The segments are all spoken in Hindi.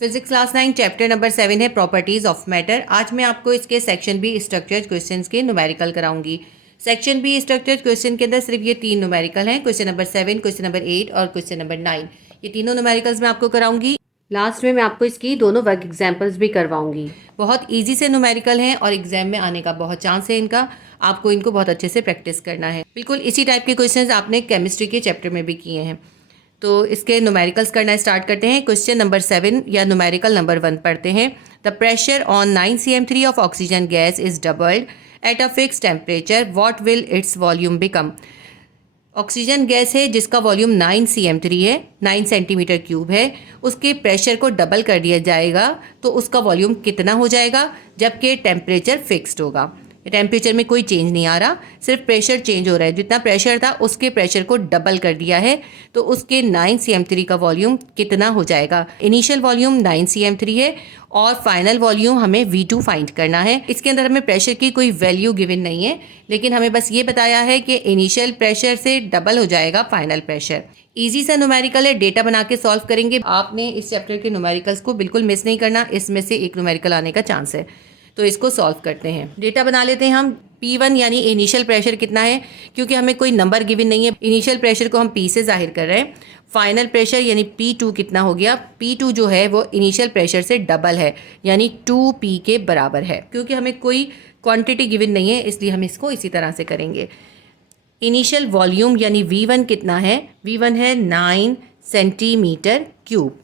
फिजिक्स क्लास 9 चैप्टर नंबर 7 है प्रॉपर्टीज ऑफ मैटर। आज मैं आपको इसके सेक्शन बी स्ट्रक्चर्ड क्वेश्चंस के न्यूमेरिकल कराऊंगी। सेक्शन बी स्ट्रक्चर्ड क्वेश्चन के अंदर सिर्फ ये 3 न्यूमेरिकल हैं, क्वेश्चन नंबर 7, क्वेश्चन नंबर 8 और क्वेश्चन नंबर 9। ये तीनों न्यूमेरिकल्स मैं आपको कराऊंगी। लास्ट में मैं आपको इसकी दोनों वर्क एग्जाम्पल्स भी करवाऊंगी। बहुत ईजी से न्यूमेरिकल हैं और एग्जाम में आने का बहुत चांस है इनका। आपको इनको बहुत अच्छे से प्रैक्टिस करना है। बिल्कुल इसी टाइप के क्वेश्चंस आपने केमिस्ट्री के चैप्टर में भी किए हैं। तो इसके न्यूमेरिकल्स करना स्टार्ट करते हैं। क्वेश्चन नंबर 7 या न्यूमेरिकल नंबर 1 पढ़ते हैं। The pressure on 9cm3 of oxygen gas is doubled at a fix temperature, what will its volume become. Oxygen gas है जिसका वॉल्यूम 9cm3 है, 9 सेंटीमीटर क्यूब है। उसके प्रेशर को डबल कर दिया जाएगा तो उसका वॉल्यूम कितना हो जाएगा, जबकि टेम्परेचर फिक्स्ड होगा। टेम्परेचर में कोई चेंज नहीं आ रहा, सिर्फ प्रेशर चेंज हो रहा है। जितना प्रेशर था उसके प्रेशर को डबल कर दिया है तो उसके 9cm3 का वॉल्यूम कितना हो जाएगा। इनिशियल वॉल्यूम 9cm3 है और फाइनल वॉल्यूम हमें V2 फाइंड करना है। इसके अंदर हमें प्रेशर की कोई वैल्यू गिवन नहीं है, लेकिन हमें बस ये बताया है कि इनिशियल प्रेशर से डबल हो जाएगा फाइनल प्रेशर। ईजी सा न्यूमेरिकल है, डेटा बना के सॉल्व करेंगे। आपने इस चैप्टर के न्यूमेरिकल्स को बिल्कुल मिस नहीं करना, इसमें से एक न्यूमेरिकल आने का चांस है। तो इसको सॉल्व करते हैं। डेटा बना लेते हैं हम। P1 यानी इनिशियल प्रेशर कितना है, क्योंकि हमें कोई नंबर गिवन नहीं है। इनिशियल प्रेशर को हम P से जाहिर कर रहे हैं। फाइनल प्रेशर यानी P2 कितना हो गया, P2 जो है वो इनिशियल प्रेशर से डबल है यानी 2P के बराबर है। क्योंकि हमें कोई क्वांटिटी गिवन नहीं है इसलिए हम इसको इसी तरह से करेंगे। इनिशियल वॉल्यूम यानी V1 कितना है, V1 है 9 सेंटीमीटर क्यूब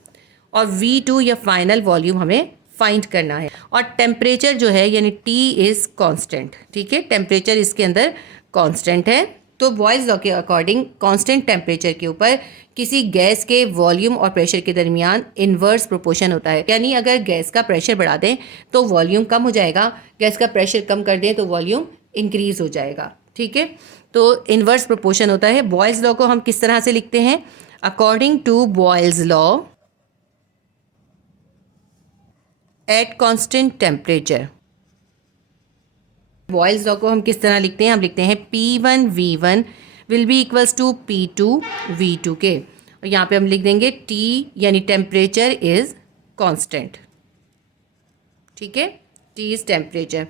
और V2 या फाइनल वॉल्यूम हमें फाइंड करना है। और टेम्परेचर जो है यानी T इज़ कांस्टेंट। ठीक है, टेम्परेचर इसके अंदर कांस्टेंट है। तो बॉयल्स लॉ के अकॉर्डिंग कांस्टेंट टेम्परेचर के ऊपर किसी गैस के वॉल्यूम और प्रेशर के दरमियान इन्वर्स प्रोपोर्शन होता है। यानी अगर गैस का प्रेशर बढ़ा दें तो वॉल्यूम कम हो जाएगा, गैस का प्रेशर कम कर दें तो वॉल्यूम इंक्रीज हो जाएगा। ठीक है, तो इन्वर्स प्रोपोर्शन होता है। बॉयल्स लॉ को हम किस तरह से लिखते हैं, according to Boyle's law at constant temperature. Boyle's law को हम किस तरह लिखते हैं, हम लिखते हैं P1 V1 will be equals to P2 V2 के। और यहाँ पे हम लिख देंगे T यानी टेम्परेचर इज कांस्टेंट। ठीक है, T इज टेम्परेचर।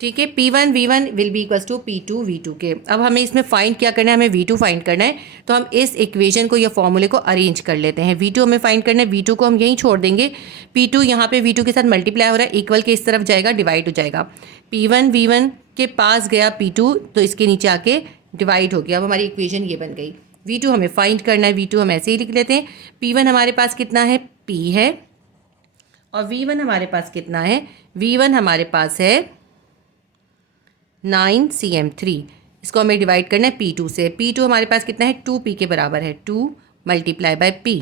ठीक है, P1 V1 will be equals to P2 V2 के। अब हमें इसमें फाइंड क्या करना है, हमें V2 फाइंड करना है। तो हम इस इक्वेशन को या फॉर्मूले को अरेंज कर लेते हैं। V2 हमें फाइंड करना है, V2 को हम यहीं छोड़ देंगे। P2 यहाँ पे V2 के साथ मल्टीप्लाई हो रहा है, इक्वल के इस तरफ जाएगा, डिवाइड हो जाएगा। P1 V1 के पास गया P2 तो इसके नीचे आके डिवाइड हो गया। अब हमारी इक्वेशन ये बन गई। V2 हमें फाइंड करना है, V2 हम ऐसे ही लिख लेते हैं। P1 हमारे पास कितना है, P है, और V1 हमारे पास कितना है, V1 हमारे पास है 9cm3। इसको हमें डिवाइड करना है P2 से। P2 हमारे पास कितना है, 2P के बराबर है, 2 मल्टीप्लाई बाय P,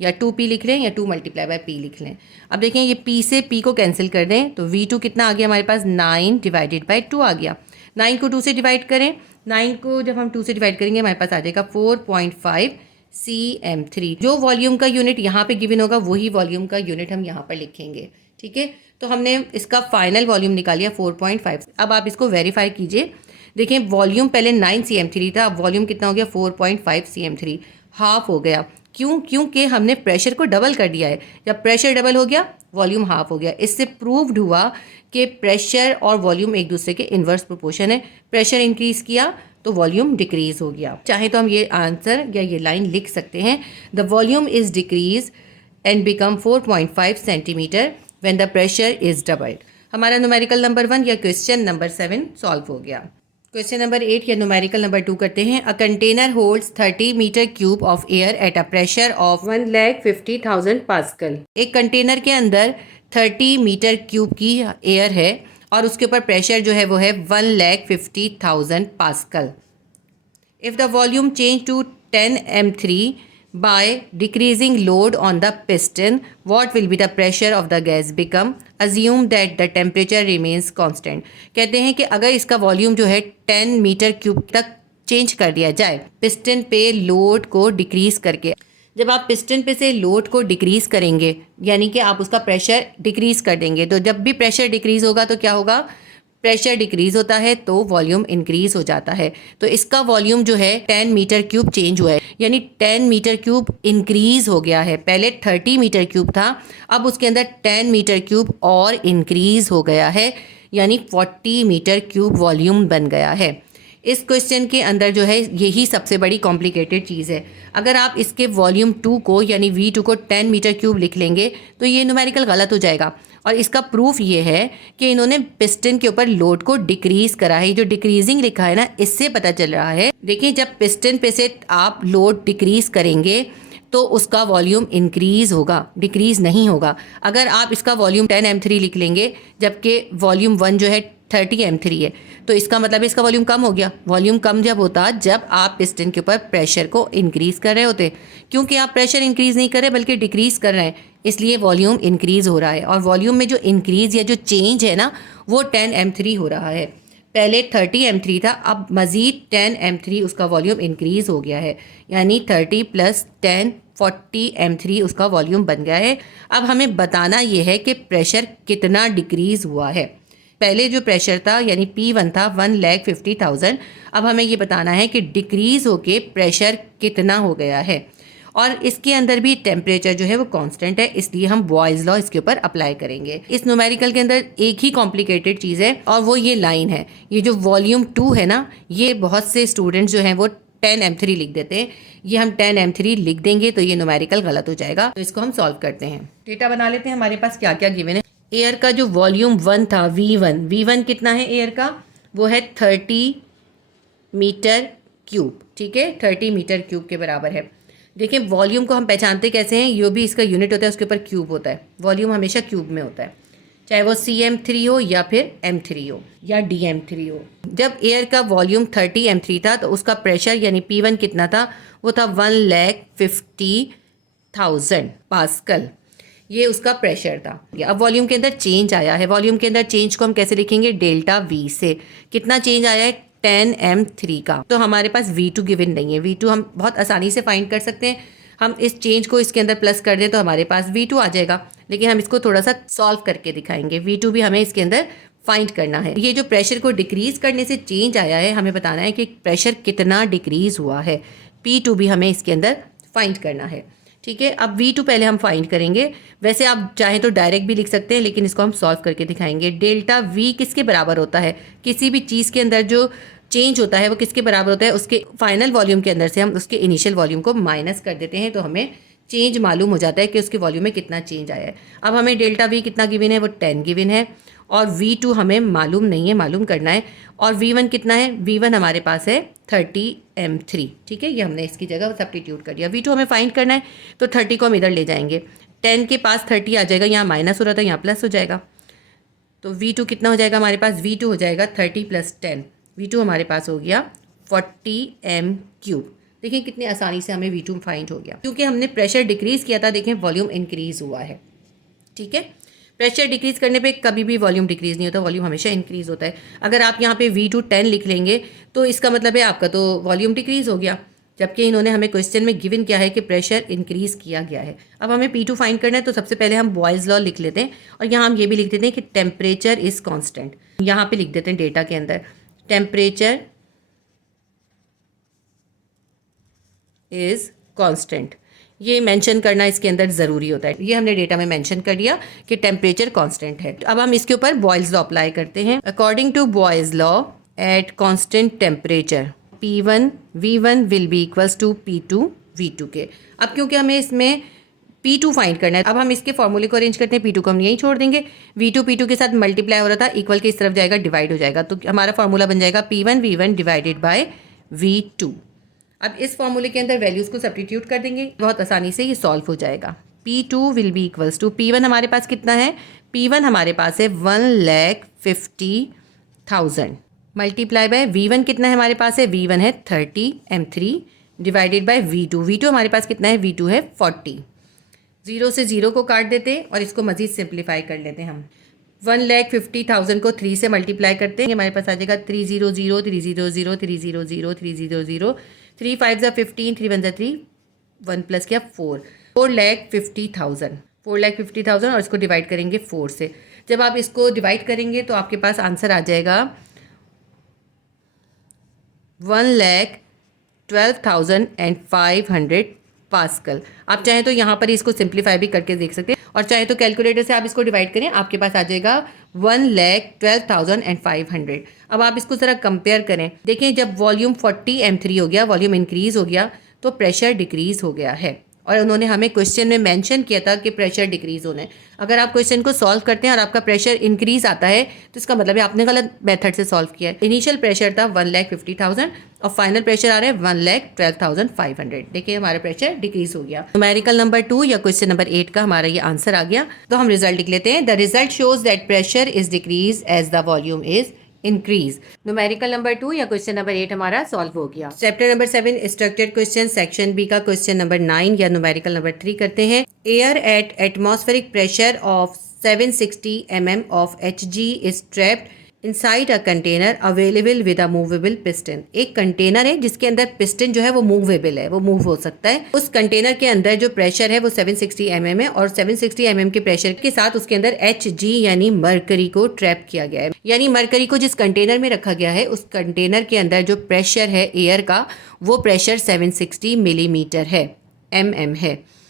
या 2P लिख लें या 2 मल्टीप्लाई बाय P लिख लें। अब देखें ये P से P को कैंसिल कर दें तो V2 कितना आ गया हमारे पास, 9 डिवाइडेड बाई 2 आ गया। 9 को 2 से डिवाइड करें, 9 को जब हम 2 से डिवाइड करेंगे हमारे पास आ जाएगा 4.5 cm3। जो वॉल्यूम का यूनिट यहाँ पे गिवन होगा वही वॉल्यूम का यूनिट हम यहाँ पर लिखेंगे। ठीक है, तो हमने इसका फाइनल वॉल्यूम निकाल लिया 4.5। अब आप इसको वेरीफाई कीजिए। देखें वॉल्यूम पहले 9cm3 था, अब वॉल्यूम कितना हो गया, 4.5 cm3, हाफ हो गया। क्यों, क्योंकि हमने प्रेशर को डबल कर दिया है। जब प्रेशर डबल हो गया वॉल्यूम हाफ हो गया। इससे प्रूव्ड हुआ कि प्रेशर और वॉल्यूम एक दूसरे के इन्वर्स प्रोपोर्शन है। प्रेशर इंक्रीज किया तो वॉल्यूम डिक्रीज हो गया। चाहे तो हम ये आंसर या ये लाइन लिख सकते हैं, the volume is decrease and become 4.5 centimetre when the pressure is doubled. हमारा न्यूमेरिकल नंबर 1 या क्वेश्चन नंबर 7 सॉल्व हो गया। क्वेश्चन नंबर 8 या न्यूमेरिकल नंबर 2 करते हैं। A container holds 30 metre cube of air at a pressure of 1,50,000 pascal. एक कंटेनर के अंदर 30 मीटर क्यूब की एयर है और उसके ऊपर प्रेशर जो है वो है 1,50,000 pascal. If the volume change to 10 m3 by decreasing load on the piston, what will be the pressure of the gas become? Assume that the temperature remains constant. कहते हैं कि अगर इसका वॉल्यूम जो है 10 मीटर क्यूब तक चेंज कर दिया जाए पिस्टन पे लोड को डिक्रीज करके। जब आप पिस्टन पे से लोड को डिक्रीज करेंगे यानी कि आप उसका प्रेशर डिक्रीज कर देंगे, तो जब भी प्रेशर डिक्रीज होगा तो क्या होगा, प्रेशर डिक्रीज होता है तो वॉल्यूम इंक्रीज हो जाता है। तो इसका वॉल्यूम जो है 10 मीटर क्यूब चेंज हुआ है, यानी 10 मीटर क्यूब इंक्रीज हो गया है। पहले 30 मीटर क्यूब था, अब उसके अंदर 10 मीटर क्यूब और इंक्रीज हो गया है, यानी 40 मीटर क्यूब वॉल्यूम बन गया है। इस क्वेश्चन के अंदर जो है यही सबसे बड़ी कॉम्प्लिकेटेड चीज़ है। अगर आप इसके वॉल्यूम 2 को यानी V2 को 10 मीटर क्यूब लिख लेंगे तो ये न्यूमेरिकल गलत हो जाएगा। और इसका प्रूफ ये है कि इन्होंने पिस्टन के ऊपर लोड को डिक्रीज करा है। जो डिक्रीजिंग लिखा है ना, इससे पता चल रहा है। देखिए, जब पिस्टन पे से आप लोड डिक्रीज करेंगे तो उसका वॉल्यूम इंक्रीज होगा, डिक्रीज नहीं होगा। अगर आप इसका वॉल्यूम 10 M3 लिख लेंगे जबकि वॉल्यूम 1 जो है 30 M3 है, तो इसका मतलब इसका वॉल्यूम कम हो गया। वॉल्यूम कम जब होता, जब आप पिस्टन के ऊपर प्रेशर को इंक्रीज कर रहे होते। क्योंकि आप प्रेशर इंक्रीज नहीं कर रहे बल्कि डिक्रीज कर रहे हैं, इसलिए वॉल्यूम इंक्रीज हो रहा है। और वॉल्यूम में जो इंक्रीज या जो चेंज है ना, वो 10 M3 हो रहा है। पहले 30 M3 था, अब मज़ीद 10 M3 उसका वॉल्यूम इंक्रीज हो गया है, यानी 30 + 10 40 M3 उसका वॉल्यूम बन गया है। अब हमें बताना ये है कि प्रेशर कितना डिक्रीज़ हुआ है। पहले जो प्रेशर था यानी P1 था 1,50,000, अब हमें ये बताना है कि डिक्रीज़ होके प्रेशर कितना हो गया है। और इसके अंदर भी टेम्परेचर जो है वो कांस्टेंट है, इसलिए हम बॉयज़ लॉ इसके ऊपर अप्लाई करेंगे। इस न्यूमेरिकल के अंदर एक ही कॉम्प्लिकेटेड चीज़ है और वो ये लाइन है। ये जो वॉल्यूम 2 है ना, ये बहुत से स्टूडेंट्स जो हैं वो 10 M3 लिख देते हैं। ये हम 10 M3 लिख देंगे तो ये न्यूमेरिकल गलत हो जाएगा। तो इसको हम सॉल्व करते हैं। डेटा बना लेते हैं। हमारे पास क्या क्या गिवन है। एयर का जो वॉल्यूम 1 था V1 कितना है एयर का, वो है 30 मीटर क्यूब। ठीक है, 30 मीटर क्यूब के बराबर है। देखिए, वॉल्यूम को हम पहचानते कैसे हैं, ये भी इसका यूनिट होता है, उसके ऊपर क्यूब होता है। वॉल्यूम हमेशा क्यूब में होता है, चाहे वो CM3 हो या फिर M3 हो या DM3 हो। जब एयर का वॉल्यूम 30 M3 था तो उसका प्रेशर यानी P1 कितना था, वो था 1,50,000 पास्कल। ये उसका प्रेशर था। अब वॉल्यूम के अंदर चेंज आया है। वॉल्यूम के अंदर चेंज को हम कैसे लिखेंगे, डेल्टा V से। कितना चेंज आया है, 10 M3 का। तो हमारे पास V2 गिवन नहीं है। V2 हम बहुत आसानी से फाइंड कर सकते हैं। हम इस चेंज को इसके अंदर प्लस कर दें तो हमारे पास V2 आ जाएगा, लेकिन हम इसको थोड़ा सा सॉल्व करके दिखाएंगे। V2 भी हमें इसके अंदर फाइंड करना है। ये जो प्रेशर को डिक्रीज करने से चेंज आया है, हमें बताना है कि प्रेशर कितना डिक्रीज हुआ है। P2 भी हमें इसके अंदर फाइंड करना है। ठीक है, अब V2 पहले हम फाइंड करेंगे। वैसे आप चाहें तो डायरेक्ट भी लिख सकते हैं, लेकिन इसको हम सॉल्व करके दिखाएंगे। डेल्टा V किसके बराबर होता है, किसी भी चीज़ के अंदर जो चेंज होता है वो किसके बराबर होता है, उसके फाइनल वॉल्यूम के अंदर से हम उसके इनिशियल वॉल्यूम को माइनस कर देते हैं तो हमें चेंज मालूम हो जाता है कि उसके वॉल्यूम में कितना चेंज आया है। अब हमें डेल्टा V कितना गिवन है, वो 10 गिवन है। और V2 हमें मालूम नहीं है, मालूम करना है। और V1 कितना है, V1 हमारे पास है 30 M3। ठीक है, ये हमने इसकी जगह सब्स्टिट्यूट कर दिया। V2 हमें फाइंड करना है तो 30 को हम इधर ले जाएंगे। 10 के पास 30 आ जाएगा, यहाँ माइनस हो रहा था, यहाँ प्लस हो जाएगा। तो V2 कितना हो जाएगा हमारे पास, V2 हो जाएगा 30 + 10। V2 हमारे पास हो गया 40 M3। देखिए कितनी आसानी से हमें V2 फाइंड हो गया, क्योंकि हमने प्रेशर डिक्रीज़ किया था। देखें, वॉल्यूम इंक्रीज़ हुआ है। ठीक है, प्रेशर डिक्रीज करने पे कभी भी वॉल्यूम डिक्रीज नहीं होता, वॉल्यूम हमेशा इंक्रीज होता है। अगर आप यहाँ पे V2 10 लिख लेंगे तो इसका मतलब है आपका तो वॉल्यूम डिक्रीज हो गया, जबकि इन्होंने हमें क्वेश्चन में गिवन किया है कि प्रेशर इंक्रीज किया गया है। अब हमें P2 फाइंड करना है, तो सबसे पहले हम बॉयज़ लॉ लिख लेते हैं और यहाँ हम ये भी लिख देते हैं कि टेम्परेचर इज़ कॉन्स्टेंट। यहाँ पे लिख देते हैं डेटा के अंदर, टेम्परेचर इज़ कॉन्स्टेंट। ये मेंशन करना इसके अंदर ज़रूरी होता है। ये हमने डेटा में मेंशन कर दिया कि टेम्परेचर कांस्टेंट है। अब हम इसके ऊपर बॉयज़ लॉ अप्लाई करते हैं। According to Boyle's law, at constant temperature P1 V1 will be equals to P2 V2 के। अब क्योंकि हमें इसमें P2 फाइंड करना है, अब हम इसके फॉर्मूले को अरेंज करते हैं। P2 को हम यहीं छोड़ देंगे। V2 P2 के साथ मल्टीप्लाई हो रहा था, इक्वल के इस तरफ जाएगा, डिवाइड हो जाएगा, तो हमारा फॉर्मूला बन जाएगा P1 V1 divided by V2। अब इस फॉर्मूले के अंदर वैल्यूज़ को सब्स्टिट्यूट कर देंगे, बहुत आसानी से ये सॉल्व हो जाएगा। P2 will be equals to, P1 हमारे पास कितना है, P1 हमारे पास है 1,50,000 मल्टीप्लाई बाय V1 कितना है हमारे पास है, V1 है 30 M3 divided by V2। V2 हमारे पास कितना है, V2 है 40। 0 से 0 को काट देते हैं और इसको मज़ीद सिंप्लीफाई कर लेते हैं हम। 1,50,000 को 3 से मल्टीप्लाई करते हैं, हमारे पास आ जाएगा 300 300 300 300 3 5 15 3 1 3 1 प्लस क्या 4 4,50,000 4,50,000 और इसको डिवाइड करेंगे 4 से। जब आप इसको डिवाइड करेंगे तो आपके पास आंसर आ जाएगा 1,12,500 पास्कल। आप चाहें तो यहाँ पर इसको सिंप्लीफाई भी करके देख सकते हैं और चाहे तो कैलकुलेटर से आप इसको डिवाइड करें, आपके पास आ जाएगा 1,12,500। अब आप इसको ज़रा कंपेयर करें, देखें जब वॉल्यूम 40 M3 हो गया, वॉल्यूम इंक्रीज हो गया तो प्रेशर डिक्रीज हो गया है। और उन्होंने हमें क्वेश्चन में मेंशन किया था कि प्रेशर डिक्रीज होना है। अगर आप क्वेश्चन को सॉल्व करते हैं और आपका प्रेशर इंक्रीज आता है तो इसका मतलब है आपने गलत मेथड से सॉल्व किया है। इनिशियल प्रेशर था 1,50,000 और फाइनल प्रेशर आ रहा है 1,12,500। देखिए हमारा प्रेशर डिक्रीज हो गया। न्यूमेरिकल नंबर 2 या क्वेश्चन नंबर 8 का हमारा ये आंसर आ गया। तो हम रिजल्ट लिख लेते हैं। The result shows that pressure is decrease as the volume is increase. Numerical number 2 या क्वेश्चन नंबर 8 हमारा सॉल्व हो गया। Chapter number 7 structured question, section B का क्वेश्चन नंबर 9 या न्यूमेरिकल नंबर 3 करते हैं। Air at atmospheric pressure of 760 mm of Hg is trapped inside a container available with a movable piston. एक कंटेनर है जिसके अंदर पिस्टन जो है वो मूवेबल है, वो मूव हो सकता है। उस कंटेनर के अंदर जो प्रेशर है वो 760 mm है और 760 mm के प्रेशर के साथ उसके अंदर Hg यानी मरकरी को ट्रैप किया गया है। यानी मरकरी को जिस कंटेनर में रखा गया है उस कंटेनर के अंदर जो प्रेशर है एयर का वो प्रेशर 760 मिलीमीटर है, mm है।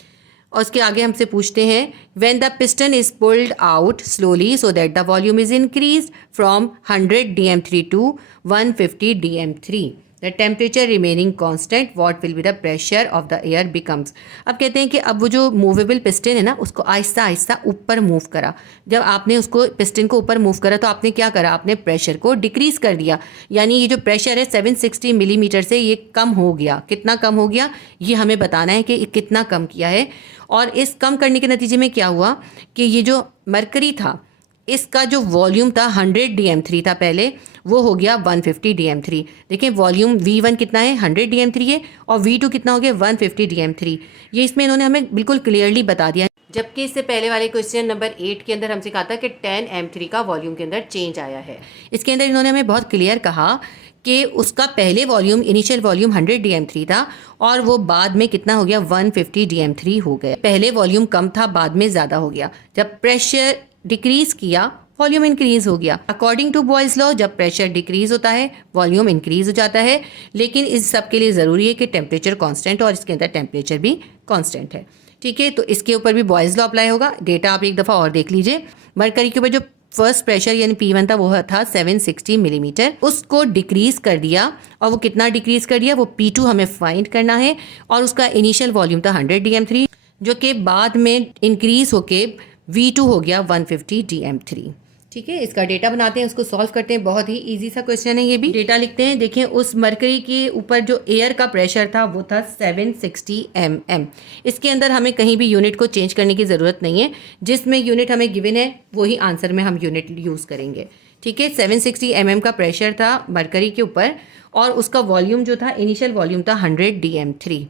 और उसके आगे हमसे पूछते हैं when the piston is pulled out slowly so that the volume is increase from 100 dm3 to 150 dm3 the temperature remaining constant what will be the pressure of the air becomes. अब कहते हैं कि अब वो जो मूवेबल पिस्टन है ना उसको आहिस्ता आहिस्ता ऊपर मूव करा। जब आपने उसको पिस्टन को ऊपर मूव करा तो आपने क्या करा, आपने प्रेशर को डिक्रीज कर दिया। यानी ये जो प्रेशर है 760 मिलीमीटर से ये कम हो गया। कितना कम हो गया ये हमें बताना है कि कितना कम किया है। और इस कम करने के नतीजे में क्या हुआ कि ये जो मरकरी था इसका जो वॉल्यूम था 100 dm3 था पहले, वो हो गया 150 dm3। देखिए वॉल्यूम V1 कितना है 100 dm3 है और V2 कितना हो गया 150 dm3। ये इसमें इन्होंने हमें बिल्कुल क्लियरली बता दिया। जबकि इससे पहले वाले क्वेश्चन नंबर 8 के अंदर हमसे कहा था कि 10 M3 का वॉल्यूम के अंदर चेंज आया है। इसके अंदर इन्होंने हमें बहुत क्लियर कहा कि उसका पहले वॉल्यूम इनिशियल वॉल्यूम 100 dm3 था और वो बाद में कितना हो गया 150 dm3 हो गया। पहले वॉल्यूम कम था, बाद में ज़्यादा हो गया। जब प्रेशर डिक्रीज किया वॉल्यूम इंक्रीज हो गया। अकॉर्डिंग टू बॉयज लॉ जब प्रेशर डिक्रीज होता है वॉल्यूम इंक्रीज हो जाता है। लेकिन इस सब के लिए ज़रूरी है कि टेम्परेचर कांस्टेंट और इसके अंदर टेम्परेचर भी कांस्टेंट है। ठीक है, तो इसके ऊपर भी बॉयज लॉ अप्लाई होगा। डेटा आप एक दफ़ा और देख लीजिए। मरकरी के ऊपर जो फर्स्ट प्रेशर यानी P1 था वो था 760 मिलीमीटर, उसको डिक्रीज कर दिया। और वो कितना डिक्रीज कर दिया वो P2 हमें फाइंड करना है। और उसका इनिशियल वॉल्यूम था 100 dm3 जो कि बाद में इंक्रीज होके V2 हो गया 150 dm3। ठीक है, इसका डेटा बनाते हैं, उसको सॉल्व करते हैं। बहुत ही इजी सा क्वेश्चन है ये भी। डेटा लिखते हैं। देखिए उस मरकरी के ऊपर जो एयर का प्रेशर था वो था 760 mm। इसके अंदर हमें कहीं भी यूनिट को चेंज करने की ज़रूरत नहीं है। जिसमें यूनिट हमें गिवन है वही आंसर में हम यूनिट यूज़ करेंगे। ठीक है, 760 mm का प्रेशर था मरकरी के ऊपर और उसका वॉल्यूम जो था इनिशियल वॉल्यूम था 100 dm3।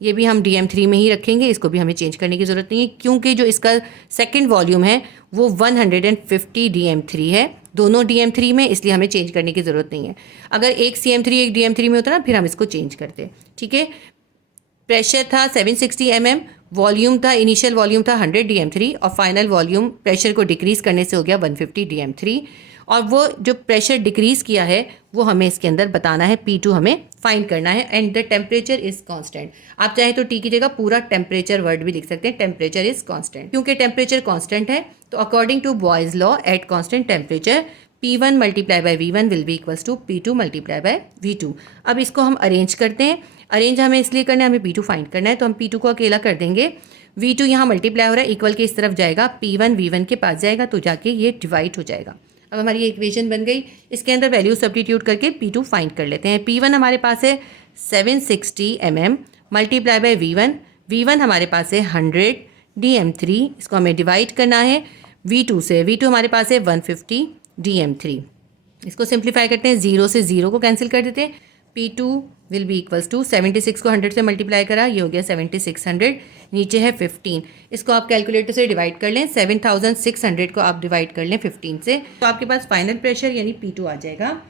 ये भी हम dm3 में ही रखेंगे, इसको भी हमें चेंज करने की ज़रूरत नहीं है क्योंकि जो इसका सेकंड वॉल्यूम है वो 150 dm3 है, दोनों dm3 में, इसलिए हमें चेंज करने की ज़रूरत नहीं है। अगर एक cm3 एक dm3 में होता ना फिर हम इसको चेंज करते। ठीक है, प्रेशर था 760 mm, वॉल्यूम था इनिशियल वॉल्यूम था 100 dm3 और फाइनल वॉल्यूम प्रेशर को डिक्रीज़ करने से हो गया 150 dm3। और वो जो प्रेशर डिक्रीज़ किया है वो हमें इसके अंदर बताना है, P2 हमें फाइंड करना है। And the temperature is constant. आप चाहे तो टी की जगह पूरा टेम्परेचर वर्ड भी लिख सकते हैं, टेम्परेचर इज कांस्टेंट। क्योंकि टेम्परेचर कांस्टेंट है तो according to Boyle's law at constant temperature P1 multiply by V1 will be equals to P2 multiply by V2। अब इसको हम अरेंज करते हैं। अरेंज हमें इसलिए करना है, हमें P2 फाइंड करना है, तो हम P2 को अकेला कर देंगे। V2 यहाँ मल्टीप्लाई हो रहा है, इक्वल के इस तरफ जाएगा, P1 V1 के पास जाएगा तो जाके ये डिवाइड हो जाएगा। अब हमारी इक्वेशन बन गई। इसके अंदर वैल्यू सब्स्टिट्यूट करके P2 फाइंड कर लेते हैं। P1 हमारे पास है 760 mm multiply by V1। V1 हमारे पास है 100 dm3, इसको हमें डिवाइड करना है V2 से। V2 हमारे पास है 150 dm3। इसको सिंप्लीफाई करते हैं, 0 से 0 को कैंसिल कर देते हैं। P2 will be equals to 76 को 100 से मल्टीप्लाई करा, ये हो गया 7600, नीचे है 15। इसको आप कैलकुलेटर से डिवाइड कर लें, 7600 को आप डिवाइड कर लें 15 से, तो आपके पास फाइनल प्रेशर यानी P2 आ जाएगा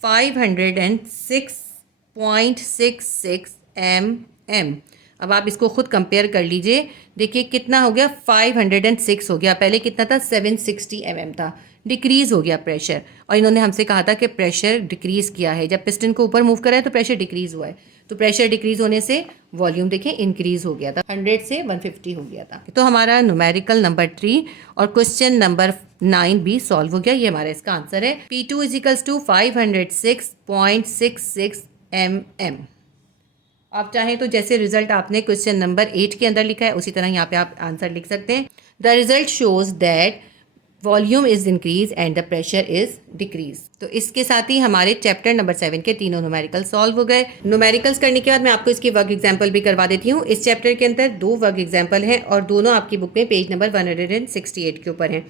506.66 mm। अब आप इसको खुद कंपेयर कर लीजिए, देखिए कितना हो गया, 506 हो गया, पहले कितना था 760 mm था, डिक्रीज़ हो गया प्रेशर। और इन्होंने हमसे कहा था कि प्रेशर डिक्रीज़ किया है, जब पिस्टन को ऊपर मूव करा है तो प्रेशर डिक्रीज़ हुआ है, तो प्रेशर डिक्रीज़ होने से वॉल्यूम देखें इंक्रीज़ हो गया था, 100 से 150 हो गया था। तो हमारा न्यूमेरिकल नंबर 3 और क्वेश्चन नंबर 9 भी सॉल्व हो गया। ये हमारा इसका आंसर है। P2 equals to 506.66 mm। आप चाहें तो जैसे रिजल्ट आपने क्वेश्चन नंबर 8 के अंदर लिखा है उसी तरह यहाँ पे आप आंसर लिख सकते हैं। The result shows that volume is increase and the pressure is decrease. तो इसके साथ ही हमारे चैप्टर नंबर 7 के तीनों न्यूमेरिकल सॉल्व हो गए। न्यूमेरिकल्स करने के बाद मैं आपको इसकी वर्क एग्जांपल भी करवा देती हूँ। इस चैप्टर के अंदर 2 वर्क एग्जांपल हैं और दोनों आपकी बुक में पेज नंबर 168 के ऊपर हैं।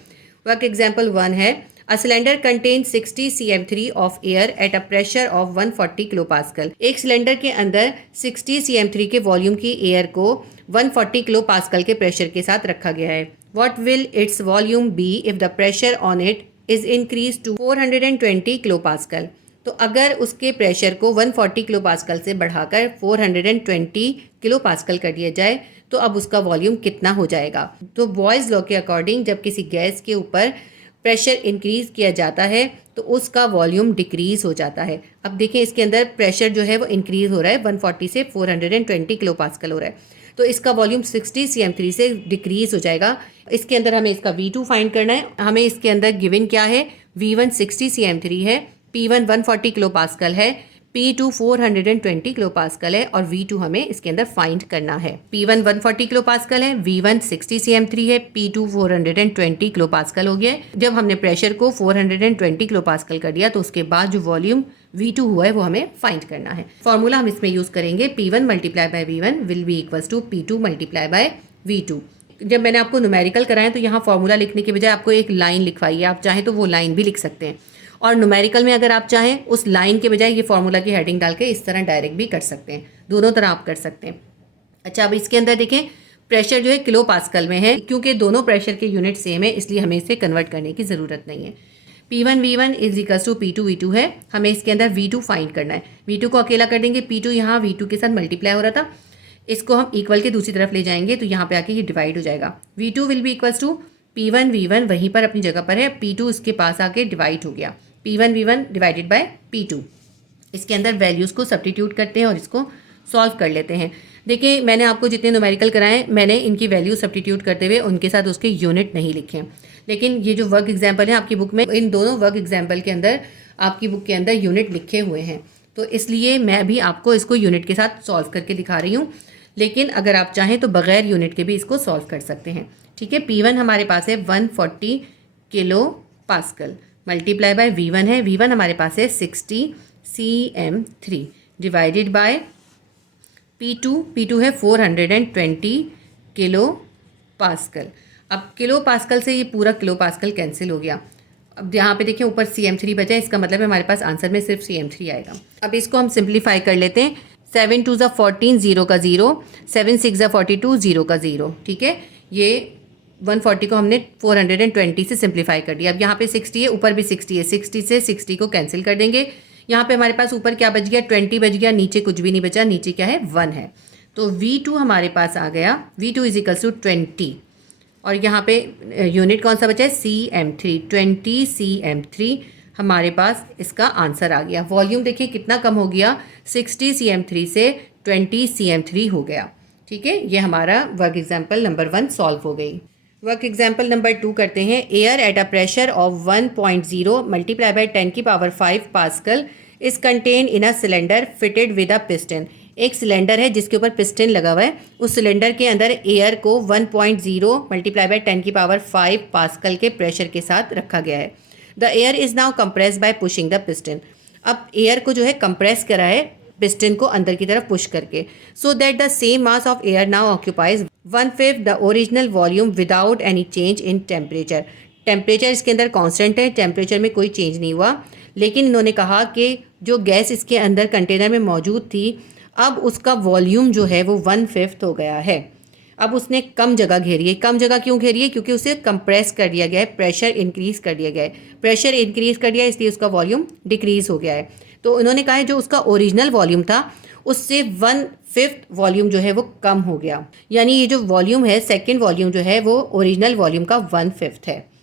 वर्क एग्जांपल 1 है, A cylinder contains 60 cm3 of air at a pressure of 140 kilopascal। एक सिलेंडर के अंदर 60 cm3 के वॉल्यूम की एयर को 140 किलोपास्कल के प्रेशर के साथ रखा गया है। What will its volume be if the pressure on it is increased to 420 kilopascal? तो अगर उसके प्रेशर को 140 किलोपास्कल से बढ़ाकर 420 किलोपास्कल कर दिया जाए तो अब उसका वॉल्यूम कितना हो जाएगा? तो बॉयज़ लॉ के अकॉर्डिंग जब किसी गैस के ऊपर प्रेशर इंक्रीज़ किया जाता है तो उसका वॉल्यूम डिक्रीज़ हो जाता है। अब देखें इसके अंदर प्रेशर जो है वो इंक्रीज़ हो रहा है, 140 से 420 किलोपास्कल हो रहा है, तो इसका वॉल्यूम 60 cm3 से डिक्रीज़ हो जाएगा। इसके अंदर हमें इसका V2 फाइंड करना है। हमें इसके अंदर गिवन क्या है, V1 60 cm3 है, P1 140 किलोपास्कल है, P2 420 किलोपास्कल है और V2 हमें इसके अंदर फाइंड करना है। P1 140 किलोपास्कल है, V1 60 cm3 है, P2 420 किलोपास्कल हो गया। जब हमने प्रेशर को 420 किलोपास्कल कर दिया तो उसके बाद जो वॉल्यूम V2 हुआ है वो हमें फाइंड करना है। फॉर्मूला हम इसमें यूज़ करेंगे, P1 multiply by V1 will be equals to P2 multiply by V2। जब मैंने आपको न्यूमेरिकल कराया तो यहाँ फॉर्मूला लिखने के बजाय आपको एक लाइन लिखवाई है, आप चाहें तो वो लाइन भी लिख सकते हैं। और न्यूमेरिकल में अगर आप चाहें उस लाइन के बजाय ये फॉर्मूला की हेडिंग डाल के इस तरह डायरेक्ट भी कर सकते हैं, दोनों तरह आप कर सकते हैं। अच्छा, अब इसके अंदर देखें प्रेशर जो है किलो पास्कल में है, क्योंकि दोनों प्रेशर के यूनिट सेम है इसलिए हमें इसे कन्वर्ट करने की ज़रूरत नहीं है। P1 V1 is equals to P2 V2 है, हमें इसके अंदर V2 फाइंड करना है। V2 को अकेला कर देंगे, P2 यहाँ V2 के साथ मल्टीप्लाई हो रहा था, इसको हम इक्वल के दूसरी तरफ ले जाएंगे तो यहाँ पे आके ये डिवाइड हो जाएगा। V2 will be equals to P1 V1 वहीं पर अपनी जगह पर है, P2 इसके पास आके डिवाइड हो गया, P1 V1 divided bye P2। इसके अंदर वैल्यूज़ को सब्स्टिट्यूट करते हैं और इसको सॉल्व कर लेते हैं। देखिए मैंने आपको जितने न्यूमेरिकल कराए मैंने इनकी वैल्यू सब्स्टिट्यूट करते हुए उनके साथ उसके यूनिट नहीं लिखे, लेकिन ये जो वर्क एग्जाम्पल है आपकी बुक में, इन दोनों वर्क एग्जाम्पल के अंदर आपकी बुक के अंदर यूनिट लिखे हुए हैं, तो इसलिए मैं भी आपको इसको यूनिट के साथ सॉल्व करके दिखा रही हूँ। लेकिन अगर आप चाहें तो बगैर यूनिट के भी इसको सॉल्व कर सकते हैं। ठीक है, P1 हमारे पास है 140 kilo pascal multiply by V1 है, V1 हमारे पास है 60 cm3 डिवाइडेड बाय P2 है 420 किलो पास्कल। अब किलो पास्कल से ये पूरा किलो पास्कल कैंसिल हो गया। अब यहाँ पे देखिए ऊपर cm3 बचा है, इसका मतलब है हमारे पास आंसर में सिर्फ cm3 आएगा। अब इसको हम सिंप्लीफाई कर लेते हैं, 7 2 ज़ा 14 0 का 0, 7 6 ज़ा 42 0 का 0। ठीक है, ये 140 को हमने 420 से सिंप्लीफाई कर दिया। अब यहाँ पे 60 है, ऊपर भी 60 है, 60 से 60 को कैंसिल कर देंगे। यहाँ पे हमारे पास ऊपर क्या बच गया, 20 बच गया, नीचे कुछ भी नहीं बचा, नीचे क्या है 1 है, तो V2 हमारे पास आ गया, V2 इज इक्वल्स टू 20 और यहाँ पे यूनिट कौन सा बचा है cm3, 20 cm3 हमारे पास इसका आंसर आ गया। वॉल्यूम देखिए कितना कम हो गया, 60 cm3 से 20 cm3 हो गया। ठीक है, ये हमारा वर्क एग्जाम्पल नंबर 1 सॉल्व हो गई। वर्क एग्जाम्पल नंबर 2 करते हैं। Air at a pressure of 1.0 multiply bye 10 की power 5 pascal is contain in a cylinder fitted with a piston. एक सिलेंडर है जिसके ऊपर पिस्टन लगा हुआ है, उस सिलेंडर के अंदर एयर को 1.0 मल्टीप्लाई बाय 10 की पावर 5 पास्कल के प्रेशर के साथ रखा गया है। The air is now compress bye pushing the piston. अब एयर को जो है कंप्रेस करा है पिस्टन को अंदर की तरफ पुश करके, सो that the same mass of air now occupies 1/5 the original volume without any change in temperature. Temperature इसके अंदर कांस्टेंट है, टेम्परेचर में कोई चेंज नहीं हुआ, लेकिन इन्होंने कहा कि जो गैस इसके अंदर कंटेनर में मौजूद थी अब उसका वॉल्यूम जो है वो 1/5 हो गया है। अब उसने कम जगह घेरी है। कम जगह क्यों घेरी है? क्योंकि उसे कंप्रेस कर दिया गया है, प्रेशर इंक्रीज़ कर दिया गया है। प्रेशर इंक्रीज़ कर दिया इसलिए उसका वॉल्यूम डिक्रीज़ हो गया है। तो इन्होंने कहा है जो उसका ओरिजिनल वॉल्यूम था उससे 1/5 वॉल्यूम जो है वो कम हो गया, यानी ये जो वॉल्यूम है सेकेंड वॉल्यूम जो है वो ओरिजिनल वॉल्यूम का 1/5 है।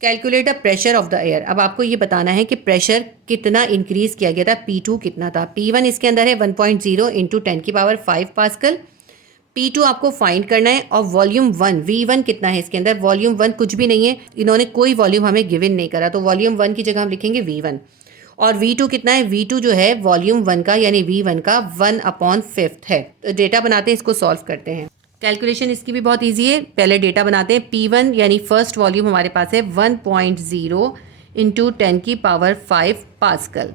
Calculate the pressure of the air. अब आपको ये बताना है कि प्रेशर कितना इंक्रीज किया गया था, P2 कितना था। P1 इसके अंदर है 1.0 इंटू 10⁵ पास्कल। P2 आपको फाइंड करना है और वॉल्यूम 1 V1 कितना है इसके अंदर। वॉल्यूम 1 कुछ भी नहीं है, इन्होंने कोई वॉल्यूम हमें गिवन नहीं करा, तो वॉल्यूम 1 की जगह हम लिखेंगे V1। और V2 कितना है, V2 जो है वॉल्यूम 1 का यानी V1 का 1/5 है। तो डेटा बनाते हैं, इसको सॉल्व करते हैं। कैलकुलेशन इसकी भी बहुत इजी है। पहले डेटा बनाते हैं। P1 यानी फर्स्ट वॉल्यूम हमारे पास है 1.0 इंटू 10⁵ पास्कल।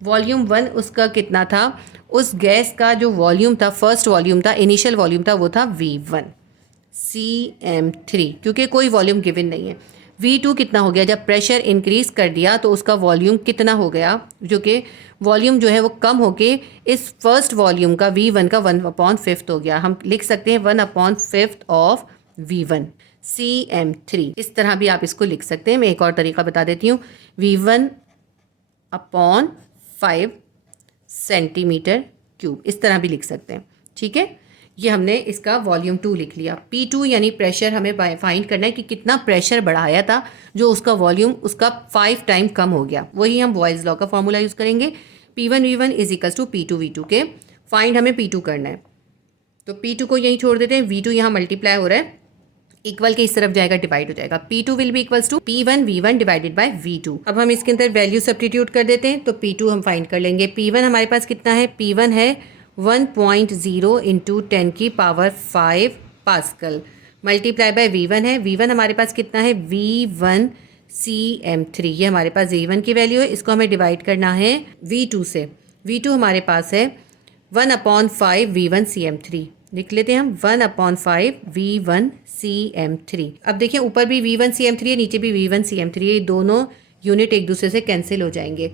वॉल्यूम 1 उसका कितना था, उस गैस का जो वॉल्यूम था, फर्स्ट वॉल्यूम था, इनिशियल वॉल्यूम था, वो था V1 cm3, क्योंकि कोई वॉल्यूम गिवन नहीं है। V2 कितना हो गया, जब प्रेशर इंक्रीज कर दिया तो उसका वॉल्यूम कितना हो गया, जो कि वॉल्यूम जो है वो कम होके इस फर्स्ट वॉल्यूम का V1 का 1/5 हो गया। हम लिख सकते हैं 1/5 ऑफ V1 cm3। इस तरह भी आप इसको लिख सकते हैं। मैं एक और तरीका बता देती हूँ, V1/5 सेंटीमीटर क्यूब, इस तरह भी लिख सकते हैं। ठीक है, ये हमने इसका वॉल्यूम 2 लिख लिया। P2 यानी प्रेशर हमें फाइंड करना है कि कितना प्रेशर बढ़ाया था जो उसका वॉल्यूम उसका 5 टाइम कम हो गया। वही हम बॉयज़ लॉ का फॉर्मूला यूज़ करेंगे, P1 V1 is equals to P2 V2 के। फाइंड हमें P2 करना है, तो P2 को यहीं छोड़ देते हैं। V2 यहाँ मल्टीप्लाई हो रहा है, इक्वल के इस तरफ जाएगा, डिवाइड हो जाएगा। P2 will be equals to P1 V1 divided by V2। अब हम इसके अंदर वैल्यू सब्स्टिट्यूट कर देते हैं, तो P2 हम फाइंड कर लेंगे। P1 हमारे पास कितना है, P1 है 1.0 into 10⁵ pascal multiply by V1 है। V1 हमारे पास कितना है, V1 cm3, ये हमारे पास V1 की वैल्यू है। इसको हमें डिवाइड करना है V2 से। V2 हमारे पास है 1/5 V1 cm3, लिख लेते हैं हम 1/5 V1 cm3। अब देखिए ऊपर भी V1 cm3 है, नीचे भी V1 cm3 है, ये दोनों यूनिट एक दूसरे से कैंसिल हो जाएंगे।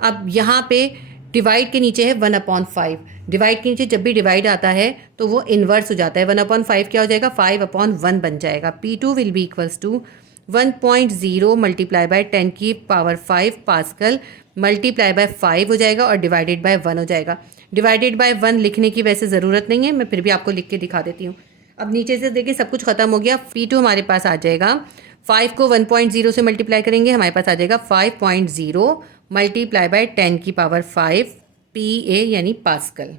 अब यहाँ पे डिवाइड के नीचे है 1/5, डिवाइड के नीचे जब भी डिवाइड आता है तो वो इन्वर्स हो जाता है। 1/5 क्या हो जाएगा, 5/1 बन जाएगा। P2 will be equals to 1.0 multiply by 10⁵ pascal multiply by 5 हो जाएगा और डिवाइडेड बाय 1 हो जाएगा। डिवाइडेड बाय 1 लिखने की वैसे ज़रूरत नहीं है, मैं फिर भी आपको लिख के दिखा देती हूँ। अब नीचे से देखिए सब कुछ ख़त्म हो गया। P2 हमारे पास आ जाएगा, 5 को 1.0 से मल्टीप्लाई करेंगे, हमारे पास आ जाएगा 5.0 मल्टीप्लाई बाय 10⁵ PA यानी पास्कल।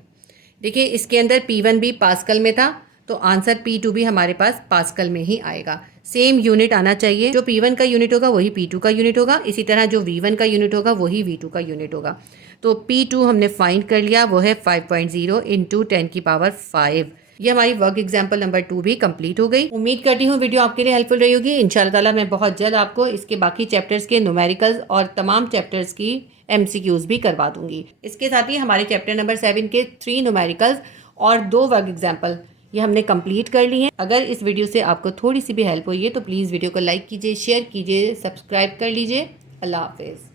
देखिए इसके अंदर P1 भी पास्कल में था, तो आंसर P2 भी हमारे पास पास्कल में ही आएगा। सेम यूनिट आना चाहिए, जो P1 का यूनिट होगा वही P2 का यूनिट होगा, इसी तरह जो V1 का यूनिट होगा वही V2 का यूनिट होगा। तो P2 हमने फाइंड कर लिया, वो है 5.0 इंटू 10⁵। ये हमारी वर्क एग्जाम्पल नंबर 2 भी कंप्लीट हो गई। उम्मीद करती हूँ वीडियो आपके लिए हेल्पफुल रही होगी। इंशाल्लाह ताला मैं बहुत जल्द आपको इसके बाकी चैप्टर्स के न्यूमेरिकल्स और तमाम चैप्टर्स की MCQs भी करवा दूंगी। इसके साथ ही हमारे चैप्टर नंबर 7 के 3 न्यूमेरिकल्स और 2 वर्क एग्जाम्पल ये हमने कंप्लीट कर ली हैं। अगर इस वीडियो से आपको थोड़ी सी भी हेल्प हुई है तो प्लीज़ वीडियो को लाइक कीजिए, शेयर कीजिए, सब्सक्राइब कर लीजिए। अल्लाह हाफिज़।